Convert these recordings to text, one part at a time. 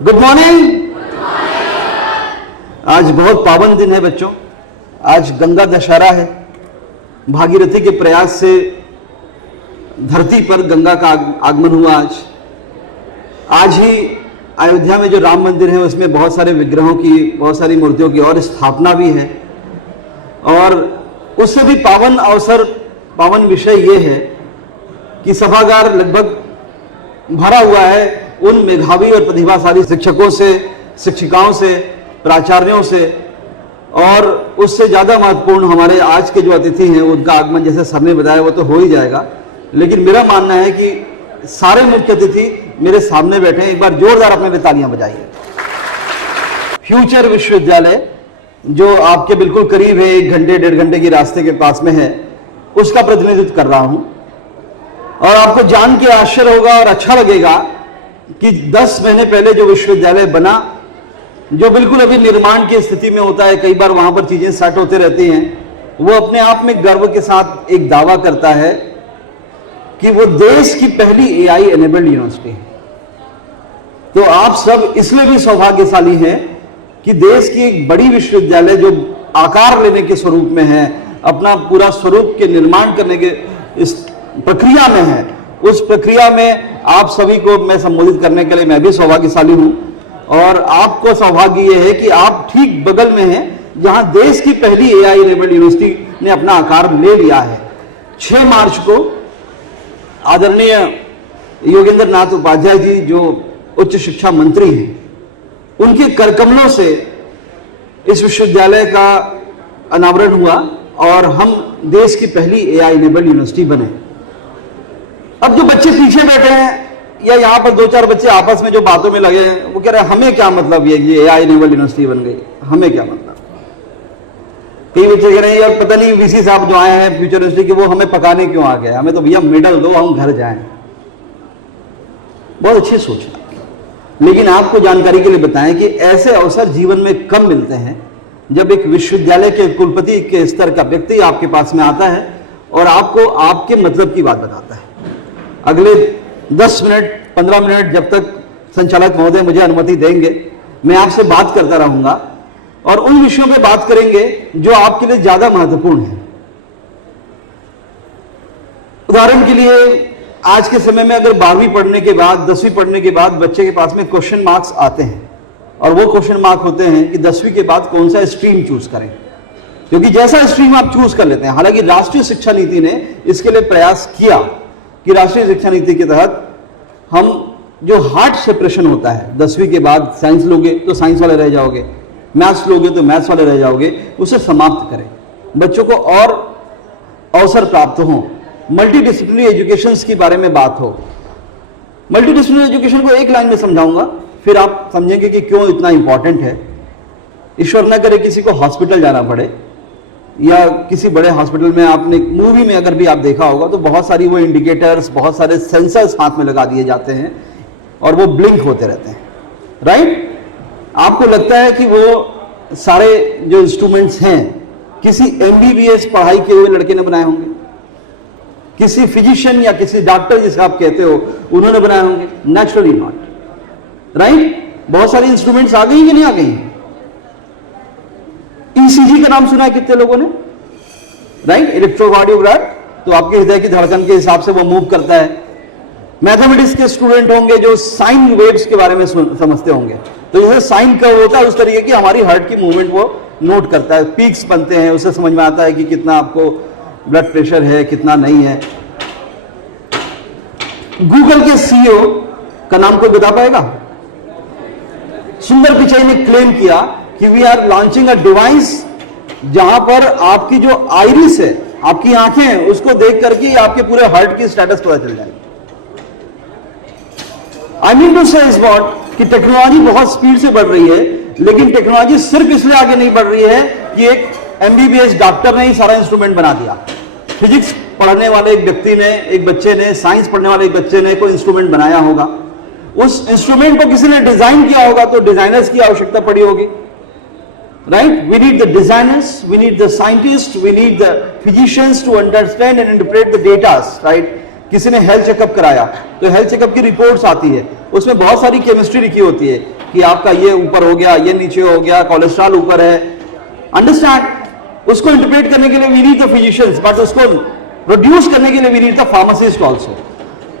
Good morning. आज बहुत पावन दिन है बच्चों। आज गंगा दशहरा है। भागीरथी के प्रयास से धरती पर गंगा का आगमन हुआ। आज ही अयोध्या में जो राम मंदिर है उसमें बहुत सारे विग्रहों की, बहुत सारी मूर्तियों की और स्थापना भी है। और उससे भी पावन अवसर, पावन विषय ये है कि सभागार लगभग भरा हुआ है उन मेधावी और प्रतिभाशाली शिक्षकों से, शिक्षिकाओं से, प्राचार्यों से, और उससे ज्यादा महत्वपूर्ण हमारे आज के जो अतिथि हैं उनका आगमन, जैसे सर ने बताया, वो तो हो ही जाएगा। लेकिन मेरा मानना है कि सारे मुख्य अतिथि मेरे सामने बैठे हैं। एक बार जोरदार अपने लिए तालियां बजाइए। फ्यूचर विश्वविद्यालय जो आपके बिल्कुल करीब है, 1 घंटे 1.5 घंटे की रास्ते के पास में है, उसका प्रतिनिधित्व कर रहा हूं। और आपको जान के आश्चर्य होगा और अच्छा लगेगा कि 10 महीने पहले जो विश्वविद्यालय बना, जो बिल्कुल अभी निर्माण की स्थिति में होता है, कई बार वहां पर चीजें सेट होते रहती हैं, वो अपने आप में गर्व के साथ एक दावा करता है कि वो देश की पहली AI एनेबल्ड यूनिवर्सिटी है। तो आप सब इसलिए भी सौभाग्यशाली हैं कि देश की एक बड़ी विश्वविद्यालय जो आकार लेने के स्वरूप में है, अपना पूरा स्वरूप के निर्माण करने के इस प्रक्रिया में है, उस प्रक्रिया में आप सभी को मैं संबोधित करने के लिए मैं भी सौभाग्यशाली हूं। और आपको सौभाग्य यह है कि आप ठीक बगल में हैं जहां देश की पहली AI एनेबल्ड यूनिवर्सिटी ने अपना आकार ले लिया है। 6 मार्च को आदरणीय योगेंद्र नाथ उपाध्याय जी जो उच्च शिक्षा मंत्री हैं, उनके करकमलों से इस विश्वविद्यालय का अनावरण हुआ और हम देश की पहली AI एनेबल्ड यूनिवर्सिटी बने। अब जो बच्चे पीछे बैठे हैं या यहाँ पर 2-4 बच्चे आपस में जो बातों में लगे हैं, वो कह रहे हैं हमें क्या मतलब ये AI एनेबल्ड यूनिवर्सिटी बन गई, हमें क्या मतलब। कई बच्चे कह रहे हैं यार पता नहीं VC साहब जो आए हैं फ्यूचर यूनिवर्सिटी के, वो हमें पकाने क्यों आ गए, हमें तो भैया मेडल दो, हम घर जाएं। बहुत अच्छी सोच है, लेकिन आपको जानकारी के लिए बताएं कि ऐसे अवसर जीवन में कम मिलते हैं जब एक विश्वविद्यालय के कुलपति के स्तर का व्यक्ति आपके पास में आता है और आपको आपके मतलब की बात बताता है। अगले 10 मिनट 15 मिनट जब तक संचालक महोदय मुझे अनुमति देंगे, मैं आपसे बात करता रहूंगा और उन विषयों पे बात करेंगे जो आपके लिए ज्यादा महत्वपूर्ण है। उदाहरण के लिए आज के समय में अगर 12वीं पढ़ने के बाद, 10वीं पढ़ने के बाद बच्चे के पास में क्वेश्चन मार्क्स आते हैं और वो क्वेश्चन मार्क होते हैं कि 10वीं के बाद कौन सा स्ट्रीम चूज करें, क्योंकि जैसा स्ट्रीम आप चूज कर लेते हैं। हालांकि राष्ट्रीय शिक्षा नीति ने इसके लिए प्रयास किया कि राष्ट्रीय शिक्षा नीति के तहत हम जो हार्ड सेपरेशन होता है, 10वीं के बाद साइंस लोगे तो साइंस वाले रह जाओगे, मैथ्स लोगे तो मैथ्स वाले रह जाओगे, उसे समाप्त करें, बच्चों को और अवसर प्राप्त हो, मल्टीडिसिप्लिनरी एजुकेशन के बारे में बात हो। मल्टीडिसिप्लिनरी एजुकेशन को एक लाइन में समझाऊंगा, फिर आप समझेंगे कि क्यों इतना इंपॉर्टेंट है। ईश्वर न करे किसी को हॉस्पिटल जाना पड़े या किसी बड़े हॉस्पिटल में, आपने मूवी में अगर भी आप देखा होगा तो बहुत सारी वो इंडिकेटर्स, बहुत सारे सेंसर्स हाथ में लगा दिए जाते हैं और वो ब्लिंक होते रहते हैं, राइट। आपको लगता है कि वो सारे जो इंस्ट्रूमेंट्स हैं किसी MBBS पढ़ाई किए हुए लड़के ने बनाए होंगे, किसी फिजिशियन या किसी डॉक्टर जिसे आप कहते हो उन्होंने बनाए होंगे? Naturally not, right. बहुत सारी इंस्ट्रूमेंट्स आ गई कि नहीं आ गई? ECG का नाम सुना है कितने लोगों ने, राइट, इलेक्ट्रोकार्डियोग्राफ, तो आपके हृदय की धड़कन के हिसाब से वो मूव करता है। मैथमेटिक्स के स्टूडेंट होंगे जो साइन वेव्स के बारे में समझते होंगे, तो जैसे साइन कर्व होता है उस तरीके की हमारी हार्ट की मूवमेंट वो नोट करता है। पीक्स बनते हैं, उससे समझ में आता है कि कितना आपको ब्लड प्रेशर है, कितना नहीं है। गूगल के CEO का नाम कोई बता पाएगा? सुंदर पिचाई ने क्लेम किया कि we are launching a device जहां पर आपकी जो आइरिस है, आपकी आंखें हैं, उसको देख करके आपके पूरे हार्ट की स्टेटस पता चल जाएगी। आई मीन टू से इज व्हाट कि टेक्नोलॉजी बहुत स्पीड से बढ़ रही है, लेकिन टेक्नोलॉजी सिर्फ इसलिए आगे नहीं बढ़ रही है कि एक MBBS डॉक्टर ने ही सारा इंस्ट्रूमेंट बना दिया। फिजिक्स पढ़ने वाले एक व्यक्ति ने, एक बच्चे ने, साइंस पढ़ने वाले एक बच्चे ने कोई इंस्ट्रूमेंट बनाया होगा, उस इंस्ट्रूमेंट को किसी ने डिजाइन किया होगा, तो डिजाइनर्स की आवश्यकता पड़ी होगी, right. We need the designers, we need the scientist, we need the physicians to understand and interpret the data, right. किसी ने हेल्थ चेकअप कराया तो हेल्थ चेकअप की रिपोर्ट्स आती है, उसमें बहुत सारी केमिस्ट्री लिखी होती है कि आपका ये ऊपर हो गया, ये नीचे हो गया, कोलेस्ट्रॉल ऊपर है, अंडरस्टैंड? उसको इंटरप्रेट करने के लिए we need the physicians, but उसको प्रोड्यूस करने के लिए we need the pharmacist also.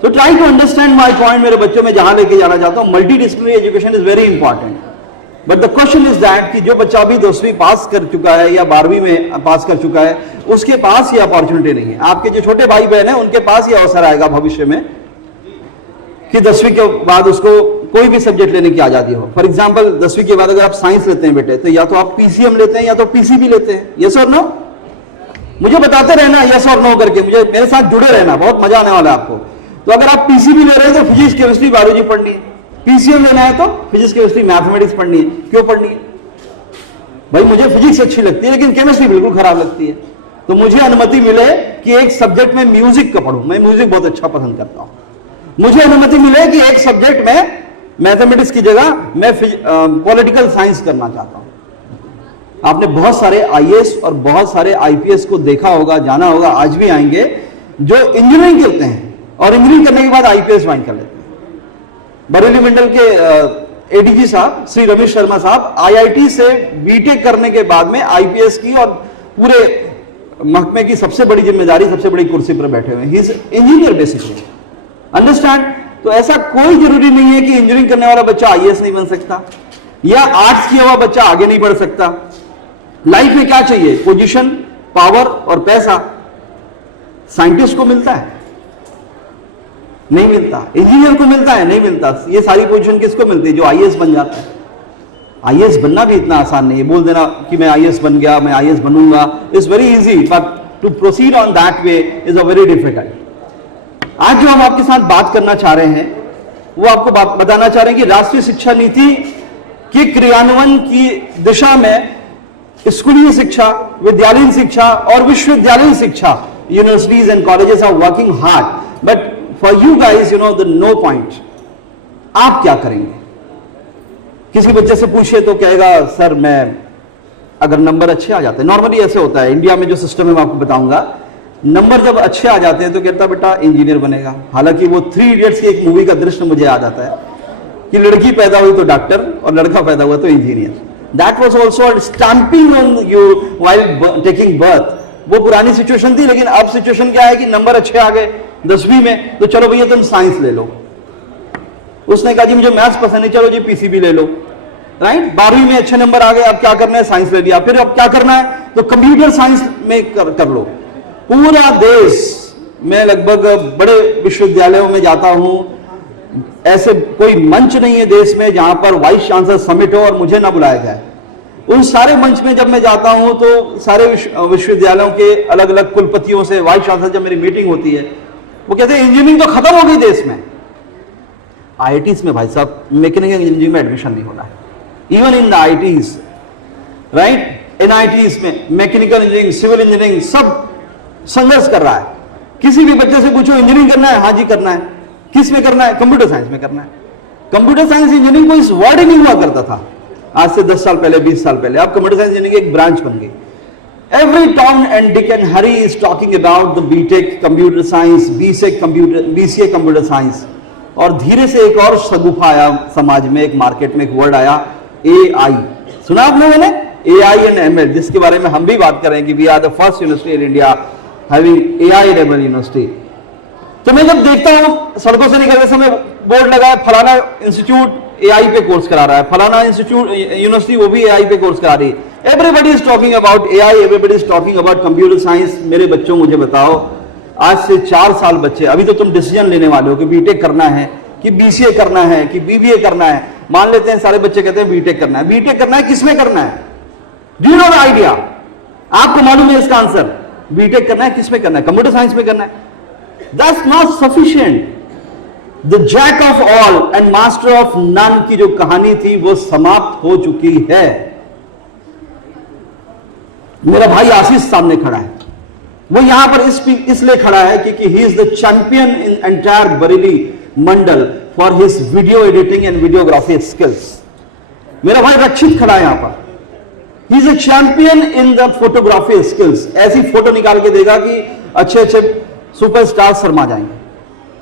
तो try to understand my point. मेरे बच्चों में जहां लेके जाना चाहता हूं, multi disciplinary education is very important. But the question is that कि जो बच्चा अभी 10वीं पास कर चुका है या 12वीं में पास कर चुका है, उसके पास ये अपॉर्चुनिटी नहीं है. आपके जो छोटे भाई बहन है उनके पास ये अवसर आएगा भविष्य में कि 10वीं के बाद उसको कोई भी सब्जेक्ट लेने की आजादी हो. फॉर एग्जाम्पल 10वीं के बाद अगर आप साइंस लेते हैं बेटे, तो या तो आप पीसीएम लेते हैं या तो पीसीबी लेते हैं. यस और नो? मुझे बताते रहना यस और नो करके, मुझे मेरे साथ जुड़े रहना, बहुत मजा आने वाला है आपको. तो अगर आप पीसीबी ले रहे हैं तो फिजिक्स केमिस्ट्री बायोलॉजी पढ़नी है. पीसीएम लेना है तो फिजिक्स केमिस्ट्री मैथमेटिक्स पढ़नी है. क्यों पढ़नी है भाई? मुझे फिजिक्स अच्छी लगती है लेकिन केमिस्ट्री बिल्कुल खराब लगती है. तो मुझे अनुमति मिले कि एक सब्जेक्ट में म्यूजिक का पढ़ूं, मैं म्यूजिक बहुत अच्छा पसंद करता हूं. मुझे अनुमति मिले कि एक सब्जेक्ट में मैथमेटिक्स की जगह मैं पॉलिटिकल साइंस करना चाहता हूं. आपने बहुत सारे आईएएस और बहुत सारे आईपीएस को देखा होगा, जाना होगा, आज भी आएंगे, जो इंजीनियरिंग करते हैं और इंजीनियरिंग करने के बाद आईपीएस ज्वाइन कर लेते हैं. बरेली मंडल के एडीजी साहब श्री रमेश शर्मा साहब आईआईटी से बीटेक करने के बाद में आईपीएस की और पूरे महकमे की सबसे बड़ी जिम्मेदारी, सबसे बड़ी कुर्सी पर बैठे हुए हैं. He is engineer basically, understand? तो ऐसा कोई जरूरी नहीं है कि इंजीनियरिंग करने वाला बच्चा आईएएस नहीं बन सकता या आर्ट्स किया हुआ बच्चा आगे नहीं बढ़ सकता. लाइफ में क्या चाहिए? पोजीशन, पावर और पैसा. साइंटिस्ट को मिलता है? नहीं मिलता. इंजीनियर को मिलता है? नहीं मिलता. ये सारी पोजीशन किसको मिलती है? जो आईएएस बन जाता है. आईएएस बनना भी इतना आसान नहीं है. बोल देना कि मैं आईएएस बन गया, मैं आईएएस बनूंगा, it's very easy, but to proceed on that way is a very difficult. आज जो हम आपके साथ बात करना चाह रहे हैं, वो आपको बताना चाह रहे हैं कि राष्ट्रीय शिक्षा नीति के क्रियान्वयन की दिशा में स्कूली शिक्षा, विद्यालयीन शिक्षा और विश्वविद्यालयीन शिक्षा, universities and colleges are working hard. But for you guys, you know the no point. आप क्या करेंगे? किसी बच्चे से पूछिए तो कहेगा सर मैं, अगर नंबर अच्छे आ जाते हैं, नॉर्मली ऐसे होता है इंडिया में जो सिस्टम है मैं आपको बताऊंगा, नंबर जब अच्छे आ जाते हैं तो कहता बेटा इंजीनियर बनेगा. हालांकि वो 3 इडियट्स की एक मूवी का दृश्य मुझे याद आता है कि लड़की पैदा हुई तो डॉक्टर और लड़का पैदा हुआ तो engineer. That was also stamping on you while taking birth. वो पुरानी सिचुएशन थी, लेकिन अब सिचुएशन क्या है कि नंबर अच्छे आ गए 10वीं में, तो चलो भैया तुम साइंस ले लो. उसने कहा जी मुझे मैथ्स पसंद नहीं, चलो जी पीसीबी ले लो, राइट? 12वीं में अच्छे नंबर आ गए, अब क्या करना है? साइंस ले लिया. फिर अब क्या करना है? तो कंप्यूटर साइंस में कर लो. पूरा देश में लगभग बड़े विश्वविद्यालयों में जाता हूं, ऐसे कोई मंच नहीं है देश में जहां पर वाइस चांसलर समिट हो और मुझे ना बुलाया जाए. उन सारे मंच में जब मैं जाता हूं तो सारे विश्वविद्यालयों के अलग अलग कुलपतियों से, वाइस चांसलर, जब मेरी मीटिंग होती है, वो कहते हैं इंजीनियरिंग तो खत्म हो गई देश में. आईआईटीज में भाई साहब मैकेनिकल इंजीनियरिंग में एडमिशन नहीं होना है. Even in the IITs, right? NITs में मैकेनिकल इंजीनियरिंग, सिविल इंजीनियरिंग सब संघर्ष कर रहा है. किसी भी बच्चे से पूछो इंजीनियरिंग करना है? हाँ जी करना है. किस में करना है? कंप्यूटर साइंस में करना है. कंप्यूटर साइंस इंजीनियरिंग को इस वर्ड ही नहीं हुआ करता था आज से 10 साल पहले, 20 साल पहले. अब कंप्यूटर साइंस इंजीनियरिंग एक ब्रांच बन गई. Every Tom and Dick and Harry is talking about the B Tech computer science, BCA computer science. और धीरे से एक और शगुफा आया समाज में, एक मार्केट में एक वर्ड आया, एआई. सुना आप लोगों ने? एआई एंड एमएल, जिसके बारे में हम भी बात करें कि we are the first university in India having AI and ML university. तो मैं जब देखता हूं सड़कों से निकलते समय बोर्ड लगा है, फलाना इंस्टीट्यूट एआई पे कोर्स करा रहा है, फलाना इंस्टीट्यूट यूनिवर्सिटी वो भी एआई पे कोर्स करा रही है. Everybody is talking about AI, everybody is talking about computer science. मेरे बच्चों मुझे बताओ, आज से 4 साल बच्चे, अभी तो तुम डिसीजन लेने वाले हो कि बीटेक करना है कि बीसीए करना है कि बीबीए करना है. मान लेते हैं सारे बच्चे कहते हैं बीटेक करना है. बीटेक करना है, किसमें करना है? Do you know the idea? आपको मालूम है इसका आंसर? बीटेक करना है किसमें करना है? कंप्यूटर साइंस में करना है. That's not sufficient. The jack of all and master of none की जो कहानी थी वो समाप्त हो चुकी है. मेरा भाई आशीष सामने खड़ा है, वो यहां पर इसलिए खड़ा है क्योंकि he is the champion in entire Bareilly Mandal for his video editing and videography skills. मेरा भाई रक्षित खड़ा है यहां पर. He is a champion in the photography skills. ऐसी फोटो निकाल के देगा कि अच्छे अच्छे सुपरस्टार शर्मा जाएंगे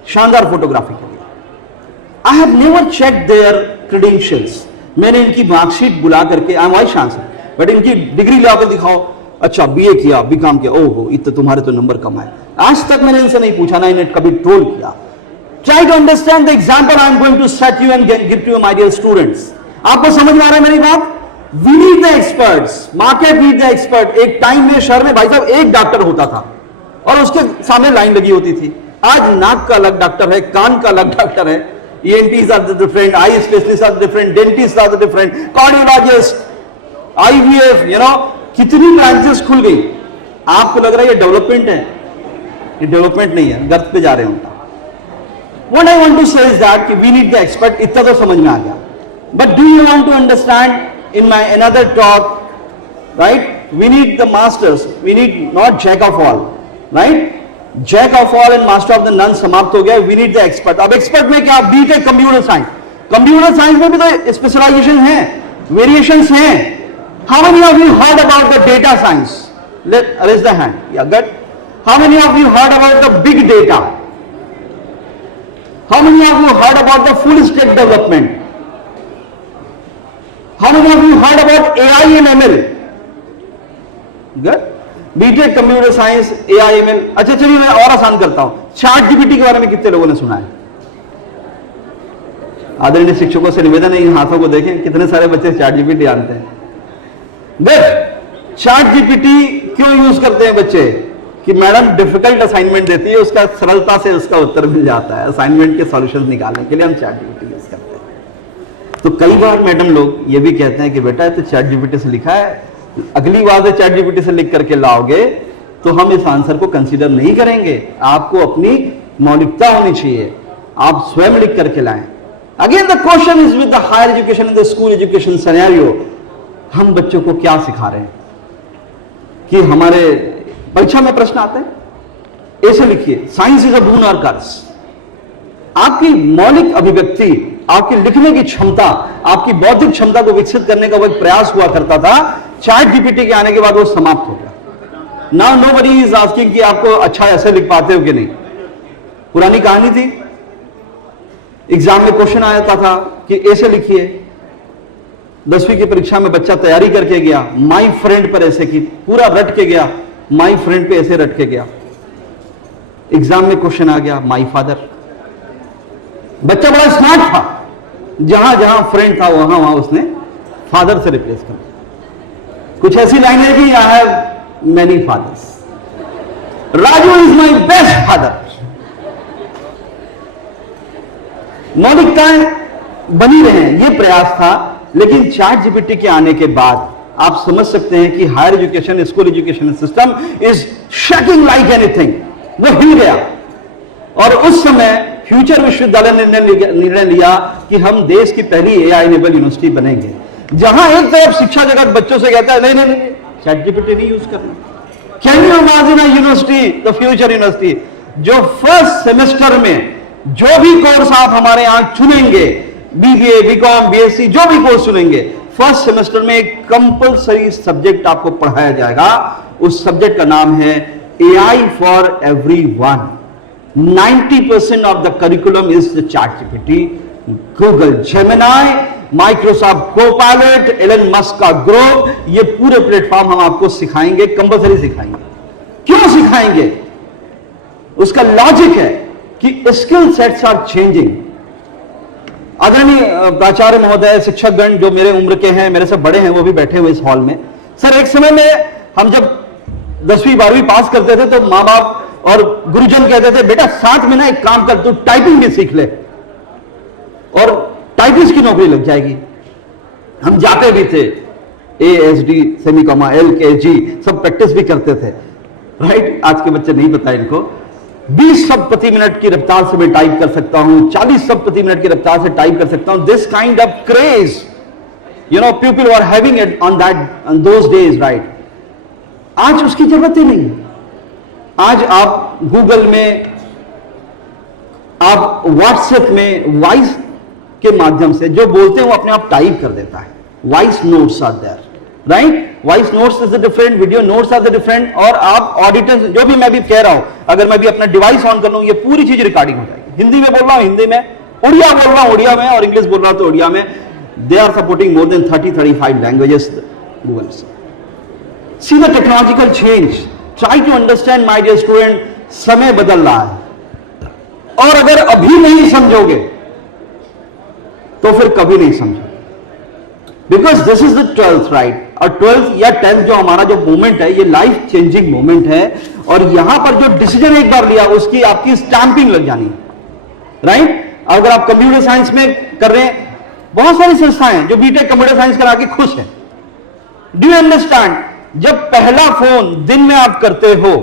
शानदार फोटोग्राफी के लिए. I have never check their credentials. मैंने इनकी मार्कशीट बुला करके, I am vice chancellor, but इनकी डिग्री लाकर दिखाओ, अच्छा बीए किया, बीकॉम किया, ओहो इतने तुम्हारे तो नंबर कम आए। आज तक मैंने इनसे नहीं पूछा, ना इन्हें कभी ट्रोल किया। Try to understand the example I am going to set you and give to you my dear students. आपको समझ में आ रहा है मेरी बात? We need the experts, market need the expert. एक टाइम में शहर में भाई साहब एक डॉक्टर होता था और उसके सामने लाइन लगी होती थी। आज नाक का अलग डॉक्टर है, कान का अलग डॉक्टर है, ENTs are different, eye specialists are different, dentists are different, cardiologist, IVF, कितनी ब्रांचेस खुल गई। आपको लग रहा है ये डेवलपमेंट है? ये डेवलपमेंट नहीं है, गर्त पे जा रहे हैं। What I want to say is that कि we need the expert, इतना तो समझ में आ गया। But do you want to understand in my another talk, right? We need the masters, we need not jack of all, right? Jack of all and master of the none समाप्त हो गया। We need the expert. अब expert में क्या? B Tech computer science. Computer science में भी तो specialisation है, वेरिएशंस हैं। How many of you heard about the data science? Let raise the hand. या good. How many of you heard about the big data? How many of you heard about the full stack development? How many of you heard about AI and ML? Good. B Tech computer science, AI ML। अच्छा चलिए मैं और आसान करता हूं। ChatGPT के बारे में कितने लोगों ने सुना है? आदरणीय शिक्षकों से निवेदन है, इन हाथों को देखें, कितने सारे बच्चे ChatGPT जानते हैं। देख, ChatGPT क्यों यूज करते हैं बच्चे? कि मैडम डिफिकल्ट असाइनमेंट देती है, उसका सरलता से उसका उत्तर मिल जाता है। असाइनमेंट के सॉल्यूशन निकालने के लिए हम ChatGPT यूज करते हैं। तो कई बार मैडम लोग ये भी कहते हैं कि बेटा तो ChatGPT से लिखा है, अगली बार से ChatGPT से लिख करके लाओगे तो हम इस आंसर को कंसीडर नहीं करेंगे। आपको अपनी मौलिकता होनी चाहिए, आप स्वयं लिख करके लाएं। Again the question is with the higher education in the school education scenario. हम बच्चों को क्या सिखा रहे हैं? कि हमारे परीक्षा में प्रश्न आते हैं, ऐसे लिखिए, साइंस इज अ बून और कर्स। आपकी मौलिक अभिव्यक्ति, आपकी लिखने की क्षमता, आपकी बौद्धिक क्षमता को विकसित करने का वो एक प्रयास हुआ करता था। ChatGPT के आने के बाद वो समाप्त हो गया। नाउ नोबडी इज आस्किंग कि आपको अच्छा ऐसे लिख पाते हो कि नहीं। पुरानी कहानी थी, एग्जाम में क्वेश्चन आता था कि ऐसे लिखिए। 10वीं की परीक्षा में बच्चा तैयारी करके गया, माई फ्रेंड पर ऐसे की, पूरा रट के गया, माई फ्रेंड पे ऐसे रट के गया। एग्जाम में क्वेश्चन आ गया माई फादर। बच्चा बड़ा स्मार्ट था, जहां जहां फ्रेंड था वहां वहां उसने फादर से रिप्लेस कर दिया। कुछ ऐसी लाइनें कि I have many fathers, Raju is my best father. मौलिकताएं बनी रहे, ये प्रयास था। लेकिन ChatGPT के आने के बाद आप समझ सकते हैं कि higher education, school education system is shaking like anything. वो हिल गया। और उस समय फ्यूचर विश्वविद्यालय ने निर्णय लिया कि हम देश की पहली AI इनेबल यूनिवर्सिटी बनेंगे, जहां एक तरफ शिक्षा जगत बच्चों से कहता है नहीं नहीं नहीं ChatGPT नहीं यूज करना। Can you imagine a university, the future university, जो फर्स्ट सेमेस्टर में जो भी कोर्स आप हमारे यहां चुनेंगे, BBA, BCom, BSc, जो भी कोर्स चुनेंगे, फर्स्ट सेमेस्टर में एक कंपल्सरी सब्जेक्ट आपको पढ़ाया जाएगा। उस सब्जेक्ट का नाम है AI for everyone. 90% of the curriculum is the ChatGPT, Google Gemini, Microsoft Copilot, Elon Musk का Grok, ये पूरे प्लेटफॉर्म हम आपको सिखाएंगे, कंपल्सरी सिखाएंगे। क्यों सिखाएंगे? उसका लॉजिक है कि स्किल सेट्स आर चेंजिंग। आदरणीय प्राचार्य महोदय, शिक्षकगण जो मेरे उम्र के हैं, मेरे से बड़े हैं, वो भी बैठे हुए इस हॉल में। सर, एक समय में हम जब 10वीं 12वीं पास करते थे तो माँ बाप और गुरुजन कहते थे बेटा साथ में ना एक काम कर, तू टाइपिंग भी सीख ले और टाइपिस्ट की नौकरी लग जाएगी। हम जाते भी थे, ASD, सेमीकोमा, LKG सब प्रैक्टिस भी करते थे, राइट। आज के बच्चे नहीं पता इनको। 20 शब्द प्रति मिनट की रफ्तार से मैं टाइप कर सकता हूं, 40 शब्द प्रति मिनट की रफ्तार से टाइप कर सकता हूं। This kind of craze, people were having it on those days, right. आज उसकी जरूरत ही नहीं। आज आप गूगल में, आप व्हाट्सएप में वॉइस के माध्यम से जो बोलते हैं वो अपने आप टाइप कर देता है। Voice notes are there, right. Voice notes is the different, video notes are the different. और आप ऑडिटर, जो भी मैं भी कह रहा हूं, अगर मैं भी अपना डिवाइस ऑन कर लूं, ये पूरी चीज रिकॉर्डिंग हो जाएगी। हिंदी में बोल रहा हूं हिंदी में, उड़िया बोल रहा हूं उड़िया में, और इंग्लिश बोल रहा हूं तो उड़िया में। They are supporting more than 30-35 languages. Google. See the technological change. Try to understand, my dear student. समय बदल रहा है और अगर अभी नहीं समझोगे तो फिर कभी नहीं समझोगे। Because this is the 12th, right? और 12th या 10th जो हमारा जो मोमेंट है, ये लाइफ चेंजिंग मोमेंट है। और यहां पर जो डिसीजन एक बार लिया उसकी आपकी स्टैंपिंग लग जानी है, राइट? अगर आप कंप्यूटर साइंस में कर रहे हैं, बहुत सारी संस्थाएं जो बीटेक कंप्यूटर साइंस करा के खुश है। Do you understand? जब पहला फोन दिन में आप करते हो,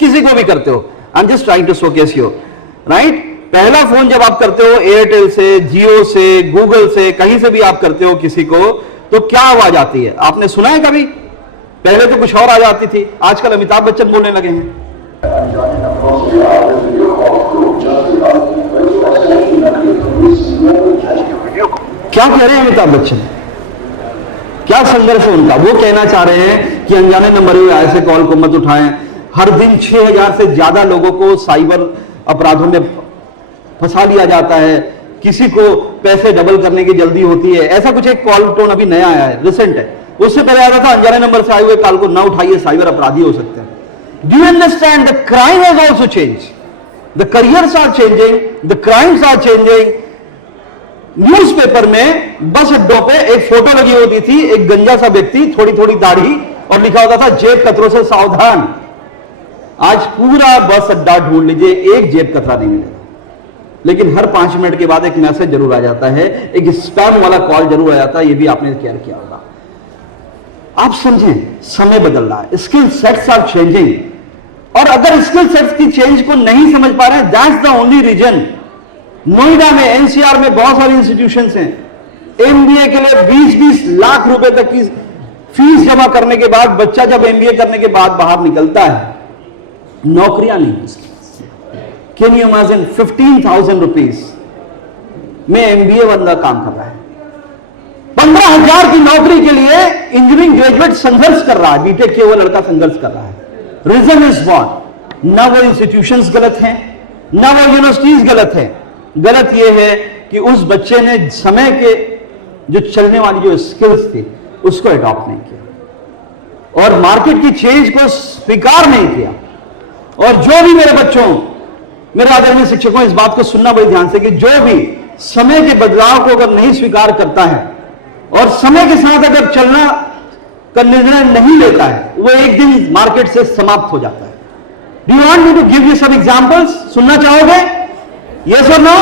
किसी को भी करते हो, I am just trying to showcase you, right? पहला फोन जब आप करते हो एयरटेल से, जियो से, गूगल से, कहीं से भी आप करते हो किसी को, तो क्या आवाज आती है? आपने सुना है कभी? पहले तो कुछ और आ जाती थी, आजकल अमिताभ बच्चन बोलने लगे हैं। क्या कह रहे हैं अमिताभ बच्चन? क्या संघर्ष है उनका? वो कहना चाह रहे हैं कि अनजाने नंबर हुए ऐसे कॉल को मत उठाएं। हर दिन 6000 से ज्यादा लोगों को साइबर अपराधों में फंसा लिया जाता है, किसी को पैसे डबल करने की जल्दी होती है। ऐसा कुछ एक कॉल टोन अभी नया आया है, रिसेंट है। उससे पहले आता था अनजाने नंबर से आए हुए कॉल को ना उठाइए, साइबर अपराधी हो सकते हैं। Do you understand? The crime has also change, the careers are changing, the crimes are changing. Newspaper में बस अड्डों पे एक फोटो लगी होती थी, एक गंजा सा व्यक्ति, थोड़ी थोड़ी दाढ़ी, और लिखा होता था जेब कतरों से सावधान। आज पूरा बस अड्डा ढूंढ लीजिए, एक जेब कतरा नहीं मिलेगा। लेकिन हर 5 मिनट के बाद एक मैसेज जरूर आ जाता है, एक स्पैम वाला कॉल जरूर आ जाता है। ये भी आपने केयर किया होगा। आप समझें, समय बदल रहा है, स्किल सेट्स आर चेंजिंग। और अगर स्किल सेट्स की चेंज को नहीं समझ पा रहे हैं, that's the only reason. Noida में, एनसीआर में बहुत सारी इंस्टीट्यूशंस हैं। एमबीए के लिए 20-20 लाख रुपए तक की फीस जमा करने के बाद बच्चा जब एमबीए करने के बाद बाहर निकलता है, नौकरियां नहीं हो सकती। Can you imagine? 15,000 रुपीज में एमबीए बंदा काम कर रहा है। 15,000 की नौकरी के लिए इंजीनियरिंग ग्रेजुएट संघर्ष कर रहा है, बीटेक के वो लड़का संघर्ष कर रहा है। Reason is what? ना वो इंस्टीट्यूशंस गलत हैं, ना वो यूनिवर्सिटीज गलत है। गलत ये है कि उस बच्चे ने समय के जो चलने वाली जो स्किल्स थी उसको अडॉप्ट नहीं किया और मार्केट की चेंज को स्वीकार नहीं किया। और जो भी मेरे बच्चों, मेरे आदरणीय शिक्षकों, इस बात को सुनना बड़े ध्यान से कि जो भी समय के बदलाव को अगर नहीं स्वीकार करता है और समय के साथ अगर चलना का निर्णय नहीं लेता है, वो एक दिन मार्केट से समाप्त हो जाता है। Do you want me to give you some examples? सुनना चाहोगे? यस और नो?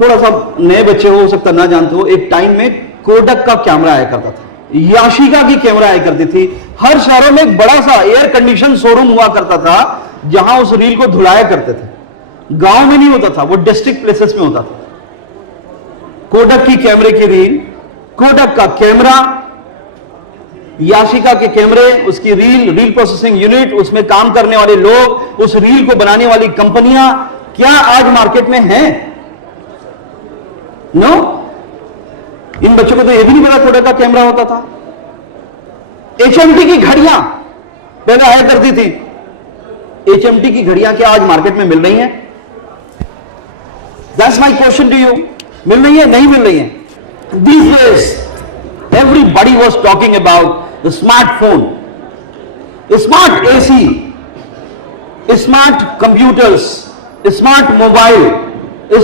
थोड़ा सा नए बच्चे हो सकता ना जानते हो, एक टाइम में कोडक का कैमरा आया करता था, याशिका की कैमरा आया करती थी। हर शहरों में एक बड़ा सा एयर कंडीशन शोरूम हुआ करता था जहां उस रील को धुलाया करते थे। गांव में नहीं होता था, वो डिस्ट्रिक्ट प्लेसेस में होता था। कोडक की कैमरे की रील, कोडक का कैमरा, याशिका के कैमरे, उसकी रील प्रोसेसिंग यूनिट, उसमें काम करने वाले लोग, उस रील को बनाने वाली कंपनियां, क्या आज मार्केट में हैं? नो? इन बच्चों को तो यह भी नहीं पता कोडक का कैमरा होता था। एचएमटी की घड़ियां पहले आया करती थी। एचएमटी की घड़ियां क्या आज मार्केट में मिल रही हैं? That's my question to you. मिल रही है? नहीं मिल रही है। These days, everybody was talking about the smartphone, smart AC, smart computers, smart mobile,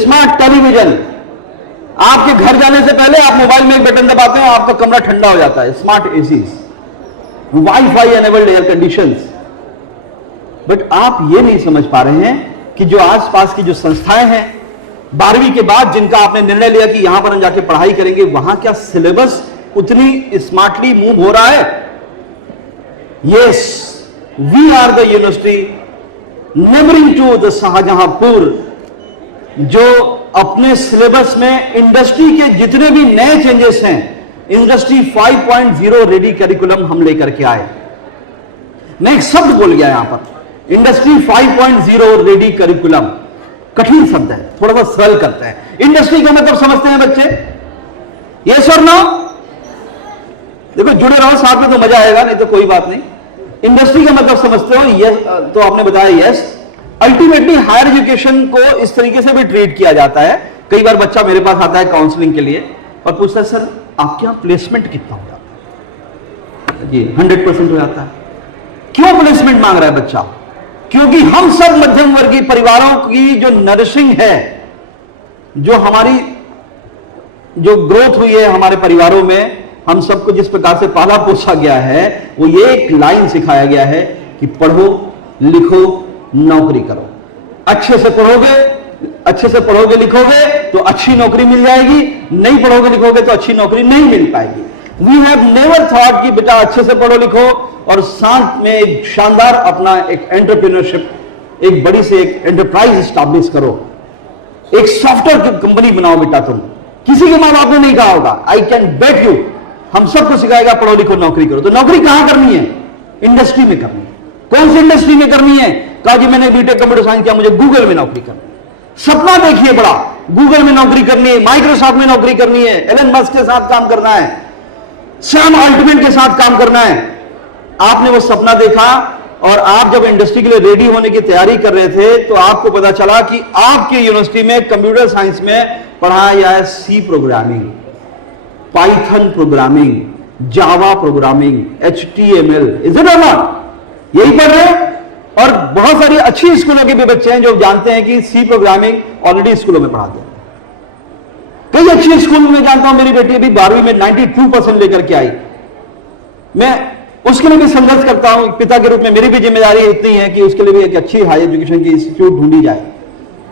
smart television. आपके घर जाने से पहले आप मोबाइल में एक बटन दबाते हैं, आपका कमरा ठंडा हो जाता है। Smart ACs, wifi enabled air conditions. But आप ये नहीं समझ पा रहे हैं कि जो आसपास की जो संस्थाएं हैं 12वीं के बाद, जिनका आपने निर्णय लिया कि यहां पर हम जाके पढ़ाई करेंगे, वहां क्या सिलेबस उतनी स्मार्टली मूव हो रहा है? Yes, we are the university neighbouring to the Shahjahanpur, जो अपने सिलेबस में इंडस्ट्री के जितने भी नए चेंजेस हैं, इंडस्ट्री 5.0 रेडी करिकुलम हम लेकर के आए। मैं एक शब्द बोल गया यहां पर, इंडस्ट्री 5.0 रेडी करिकुलम। कठिन शब्द है, थोड़ा सा सरल करते हैं। इंडस्ट्री का मतलब समझते हैं बच्चे? यस और नो? देखो जुड़े रहो साथ में तो मजा आएगा, नहीं तो कोई बात नहीं। इंडस्ट्री का मतलब समझते हो? यस, तो आपने बताया यस। अल्टीमेटली हायर एजुकेशन को इस तरीके से भी ट्रीट किया जाता है, कई बार बच्चा मेरे पास आता है काउंसलिंग के लिए और पूछता है सर आपके यहां प्लेसमेंट कितना हो जाता है? जी 100% हो जाता है। क्यों प्लेसमेंट मांग रहा है बच्चा? क्योंकि हम सब मध्यम वर्गीय परिवारों की जो नरिशिंग है, जो हमारी जो ग्रोथ हुई है हमारे परिवारों में, हम सबको जिस प्रकार से पाला पोसा गया है, वो ये एक लाइन सिखाया गया है कि पढ़ो लिखो नौकरी करो। अच्छे से पढ़ोगे लिखोगे तो अच्छी नौकरी मिल जाएगी, नहीं पढ़ोगे लिखोगे तो अच्छी नौकरी नहीं मिल पाएगी। वी हैव नेवर थॉट कि बेटा अच्छे से पढ़ो लिखो और साथ में एक शानदार अपना एक एंटरप्रेन्योरशिप, एक बड़ी से एक एंटरप्राइज स्टैब्लिश करो, एक सॉफ्टवेयर कंपनी बनाओ बेटा। तुम किसी के मां बाप ने नहीं कहा होगा, आई कैन बेट यू, हम सबको सिखाएगा पढ़ो लिखो नौकरी करो। तो नौकरी कहां करनी है? इंडस्ट्री में करनी है। कौन सी इंडस्ट्री में करनी है? कहा जी मैंने बीटेक कंप्यूटर साइंस किया, मुझे गूगल में नौकरी करनी है। सपना देखिए बड़ा, गूगल में नौकरी करनी है, माइक्रोसॉफ्ट में नौकरी करनी है, एलन मस्क के साथ काम करना है, सैम अल्टमैन के साथ काम करना है। आपने वो सपना देखा और आप जब इंडस्ट्री के लिए रेडी होने की तैयारी कर रहे थे तो आपको पता चला कि आपकी यूनिवर्सिटी में कंप्यूटर साइंस में पढ़ाया गया है C programming, Python programming, Java programming, HTML, is it or not? यही पढ़ रहे हैं। और बहुत सारी अच्छी स्कूलों के भी बच्चे हैं जो जानते हैं कि सी प्रोग्रामिंग ऑलरेडी स्कूलों में पढ़ाते हैं। कई अच्छी स्कूल में जानता हूं, मेरी बेटी अभी 12वीं में 92% लेकर के आई। मैं उसके लिए भी संघर्ष करता हूं, पिता के रूप में मेरी भी जिम्मेदारी इतनी है कि उसके लिए भी एक अच्छी हाई एजुकेशन की इंस्टीट्यूट ढूंढी जाए।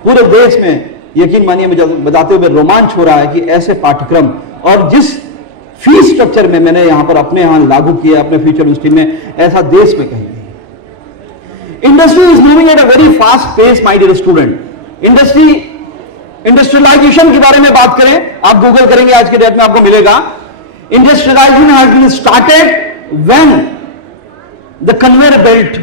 पूरे देश में यकीन मानिए मुझे बताते हुए रोमांच हो रहा है कि ऐसे पाठ्यक्रम और जिस फीस स्ट्रक्चर में मैंने यहां पर अपने यहां लागू किया अपने फ्यूचर यूनिवर्सिटी में, ऐसा देश में कहीं नहीं। Industry is moving at a very fast pace my dear student. Industrialization के बारे में बात करें, आप गूगल करेंगे आज के डेट में आपको मिलेगा। Industrialization has been started when the conveyor belt,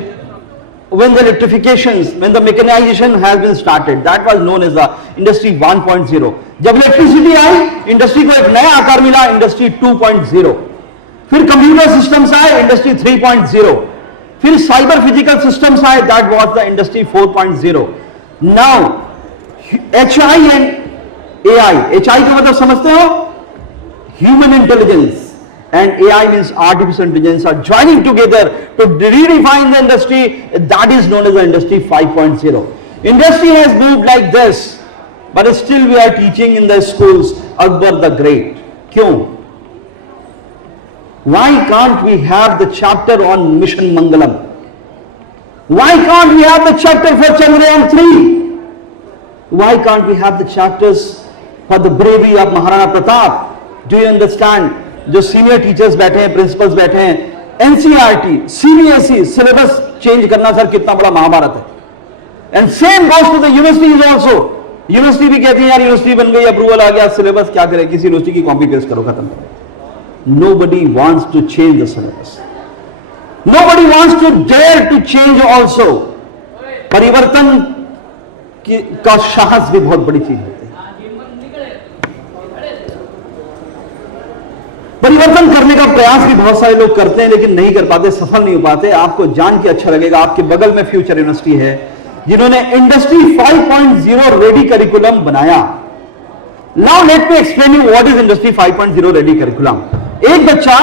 when the electrifications, when the mechanization has been started, that was known as the industry 1.0. जब इलेक्ट्रिसिटी आई, इंडस्ट्री को एक नया आकार मिला, इंडस्ट्री 2.0। फिर कंप्यूटर सिस्टम्स आए, इंडस्ट्री 3.0। फिर साइबर फिजिकल सिस्टम्स आए, that was the industry 4.0। Now HI and AI, HI का मतलब समझते हो? Human intelligence and AI means artificial intelligence are joining together to redefine the industry, that is known as the industry 5.0. Industry has moved like this, but still we are teaching in the schools Akbar the Great. क्यों? Why can't we have the chapter on Mission Mangalam? Why can't we have the chapter for Chandrayaan 3? Why can't we have the chapters for the bravery of Maharana Pratap? Do you understand? जो senior teachers बैठे हैं, principals बैठे हैं, NCERT, CBSE syllabus change करना sir कितना बड़ा महाभारत है। And same goes to the universities also. University भी कहती है यार यूनिवर्सिटी बन गई, अप्रूवल आ गया, सिलेबस क्या करे, किसी यूनिवर्सिटी की कॉपी पेस्ट करो, खत्म करो। Nobody wants to change the syllabus, nobody wants to dare to change also. परिवर्तन का साहस भी बहुत बड़ी चीज है। परिवर्तन करने का प्रयास भी बहुत सारे लोग करते हैं लेकिन नहीं कर पाते, सफल नहीं हो पाते। आपको जान के अच्छा लगेगा, आपके बगल में फ्यूचर यूनिवर्सिटी है जिन्होंने इंडस्ट्री 5.0 रेडी करिकुलम बनाया। Now let me explain you what is industry 5.0 ready curriculum. एक बच्चा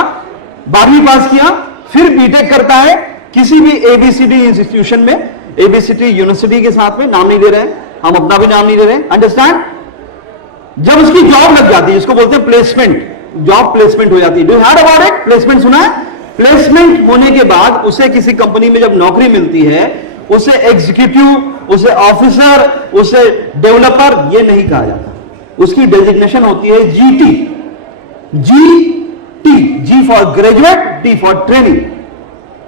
12वीं पास किया, फिर बीटेक करता है किसी भी ABCD इंस्टीट्यूशन में, ABCD यूनिवर्सिटी के साथ में, नाम नहीं दे रहे हैं हम, अपना भी नाम नहीं दे रहे हैं, अंडरस्टैंड। जब उसकी जॉब लग जाती है, इसको बोलते हैं प्लेसमेंट, जॉब प्लेसमेंट हो जाती है। Do you have about it? Placement सुना है? प्लेसमेंट होने के बाद उसे किसी कंपनी में जब नौकरी मिलती है, उसे एग्जीक्यूटिव, उसे ऑफिसर, उसे डेवलपर ये नहीं कहा जाता, उसकी डेजिग्नेशन होती है GT। G for graduate, T for training.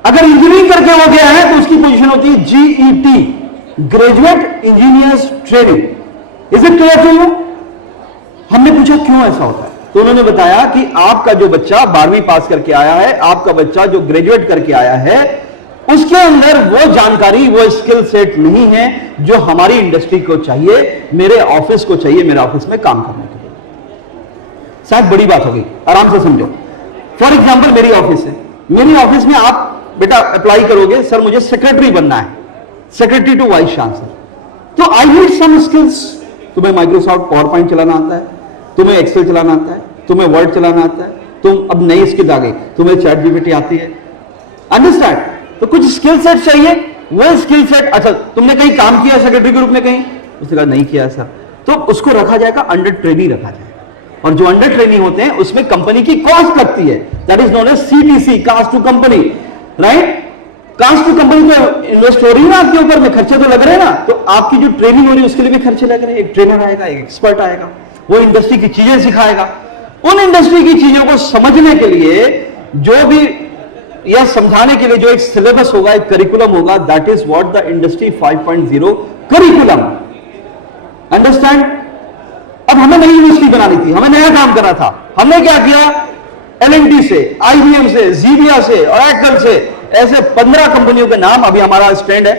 अगर इंजीनियरिंग करके हो गया है तो उसकी पोजीशन होती है GET, graduate engineers training. Is it clear to you? हमने पूछा क्यों ऐसा होता है, तो उन्होंने बताया कि आपका जो बच्चा 12वीं पास करके आया है, आपका बच्चा जो ग्रेजुएट करके आया है, उसके अंदर वो जानकारी, वो स्किल सेट नहीं है जो हमारी इंडस्ट्री को चाहिए, मेरे ऑफिस को चाहिए, मेरे ऑफिस में काम करने के लिए। शायद बड़ी बात होगी, आराम से समझो। फॉर एग्जाम्पल मेरी ऑफिस है, मेरी ऑफिस में आप बेटा अप्लाई करोगे, सर मुझे सेक्रेटरी बनना है, सेक्रेटरी टू वाइस चांसलर, तो आई नीड सम स्किल्स, तुम्हें माइक्रोसॉफ्ट पावर पॉइंट चलाना आता है, तुम्हें एक्सेल चलाना आता है, तुम्हें वर्ड चलाना आता है, तुम अब नई स्किल आ गई, तुम्हें चैट जीपीटी आती है, अंडरस्टैंड? तो कुछ स्किल सेट चाहिए, वो स्किल सेट, अच्छा तुमने कहीं काम किया सेक्रेटरी के रूप में कहीं? उसने कहा नहीं किया सर। तो उसको रखा जाएगा, अंडर ट्रेनी रखा जाएगा, और जो अंडर ट्रेनी होते हैं उसमें कंपनी की कॉस्ट लगती है, that is known as CTC, cost to company, right? Cost to company तो इन्वेस्ट हो रही है ना आपके ऊपर में, खर्चे तो लग रहे हैं ना, तो आपकी जो ट्रेनिंग हो रही है उसके लिए भी खर्चे लग रहे हैं। एक ट्रेनर आएगा, एक एक्सपर्ट आएगा, वो इंडस्ट्री की चीजें सिखाएगा। उन इंडस्ट्री की चीजों को समझने के लिए जो भी, या समझाने के लिए जो एक सिलेबस होगा, एक करिकुलम होगा, that is what the industry 5.0 curriculum, understand? अब हमें नई यूनिवर्सिटी बनानी थी, हमें नया काम करना था, हमने क्या किया? एलएनटी से, आईबीएम से, जीविया से, ओरेकल से, ऐसे 15 कंपनियों के नाम, अभी हमारा स्टैंड है,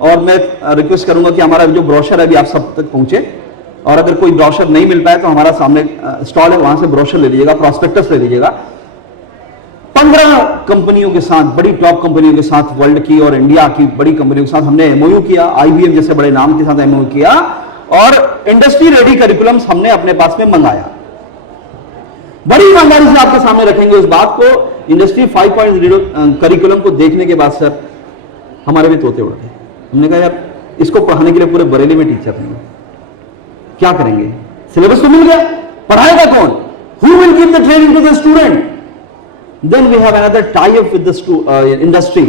और मैं रिक्वेस्ट करूंगा कि हमारा जो ब्रोशर है अभी आप सब तक पहुंचे, और अगर कोई ब्रोशर नहीं मिल पाए तो हमारा सामने स्टॉल है, वहां से ब्रोशर ले लीजिएगा, प्रॉस्पेक्टस ले लीजिएगा। 15 कंपनियों के साथ, बड़ी टॉप कंपनियों के साथ, वर्ल्ड की और इंडिया की बड़ी कंपनियों के साथ हमने एमओयू किया, आईबीएम जैसे बड़े नाम के साथ एमओयू किया, और इंडस्ट्री रेडी करिकुलम्स हमने अपने पास में मंगाया। बड़ी ईमानदारी से आपके सामने रखेंगे उस बात को। इंडस्ट्री 5.0 करिकुलम को देखने के बाद सर हमारे भी तोते उड़ गए। हमने कहा यार इसको पढ़ाने के लिए पूरे बरेली में टीचर नहीं है, क्या करेंगे? सिलेबस तो मिल गया, पढ़ाएगा कौन? Who will give the training to the student? Then we have another tie up with the industry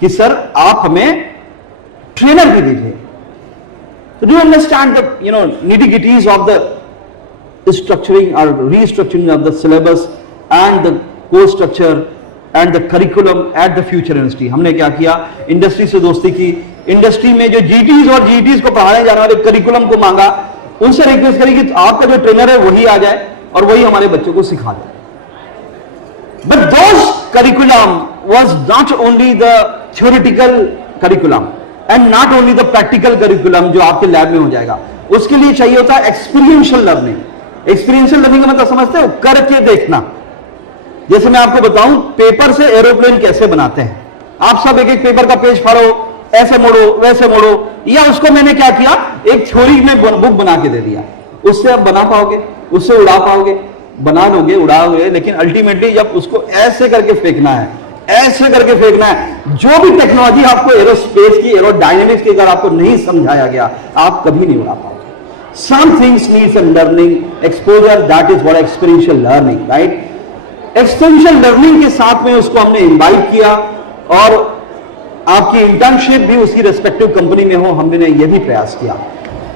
कि सर आप हमें ट्रेनर भी दीजिए। So do you understand the nitty-gritties of the structuring or restructuring of the syllabus and the course structure and the curriculum at the future university? हमने क्या किया? Industry से दोस्ती की, इंडस्ट्री में जो जीटीज और जीटीज को पढ़ाने जाने वाले करिकुलम को मांगा, उनसे रिक्वेस्ट करी कि आपका जो ट्रेनर है वही आ जाए और वही हमारे बच्चों को सिखा दे। But those curriculum was not only the theoretical curriculum and not only the practical curriculum जो आपके लैब में हो जाएगा, उसके लिए चाहिए होता है एक्सपीरियंशियल लर्निंग। एक्सपीरियंशियल लर्निंग का मतलब समझते हो? करके देखना। जैसे मैं आपको बताऊं पेपर से एरोप्लेन कैसे बनाते हैं, आप सब एक एक पेपर का पेज फाड़ो, ऐसे मोड़ो वैसे मोड़ो, या उसको मैंने क्या किया, एक थ्योरी में बुक बना के दे दिया। उससे आप बना पाओगे, उससे उड़ा पाओगे, बना लोगे, उड़ाओगे, लेकिन अल्टीमेटली जब उसको ऐसे करके फेंकना है, ऐसे करके फेंकना है, जो भी टेक्नोलॉजी आपको एरोस्पेस की, एरोडायनेमिक्स की अगर आपको नहीं समझाया गया, आप कभी नहीं उड़ा पाओगे। Some things needs a learning exposure, that is what experiential learning, right? Experiential learning के साथ में उसको हमने इनवाइट किया, और आपकी इंटर्नशिप भी उसकी रेस्पेक्टिव कंपनी में हो, हमने ये भी प्रयास किया।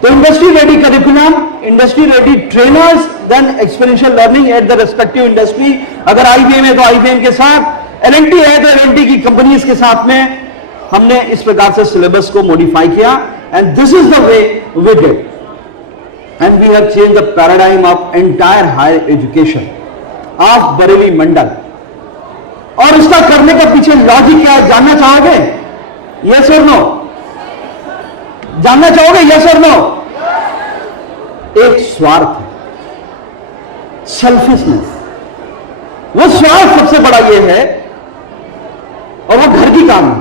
तो industry ready curriculum, industry ready trainers, then experiential learning at the respective industry. अगर आईबीएम है तो आईबीएम के साथ, एलएनटी है तो एलएनटी की कंपनीज के साथ में हमने इस प्रकार से सिलेबस को मॉडिफाई किया, and this is the way we did, and we have change the paradigm of entire higher education of Bareilly मंडल। और इसका करने का पीछे लॉजिक क्या है जानना चाहोगे? यस और नो? जानना चाहोगे यस और नो? एक स्वार्थ है, सेल्फिशनेस। वो स्वार्थ सबसे बड़ा ये है, और वो घर की काम है।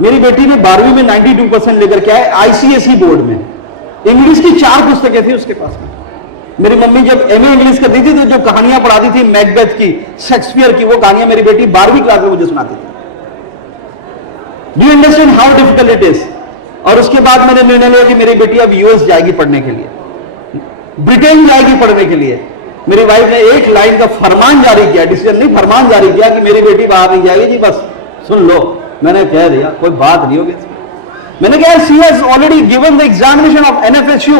मेरी बेटी ने 12वीं में 92% लेकर के आए, आईसीएसई बोर्ड में। इंग्लिश की 4 पुस्तकें थी उसके पास में। मेरी मम्मी जब एमए इंग्लिश करती थी तो जो कहानियां पढ़ाती थी मैकबेथ की, शेक्सपियर की, वो कहानियां मेरी बेटी 12वीं क्लास में मुझे सुनाती थी। Do you understand how difficult it is? और उसके बाद मैंने निर्णय लिया कि मेरी बेटी अब यूएस जाएगी पढ़ने के लिए, ब्रिटेन जाएगी पढ़ने के लिए। मेरी वाइफ ने एक लाइन का फरमान जारी किया, डिसीजन नहीं, फरमान जारी किया कि मेरी बेटी बाहर नहीं जाएगी जी, बस सुन लो। मैंने कह दिया कोई बात नहीं होगी। मैंने कहा she has already given the examination of NFSU,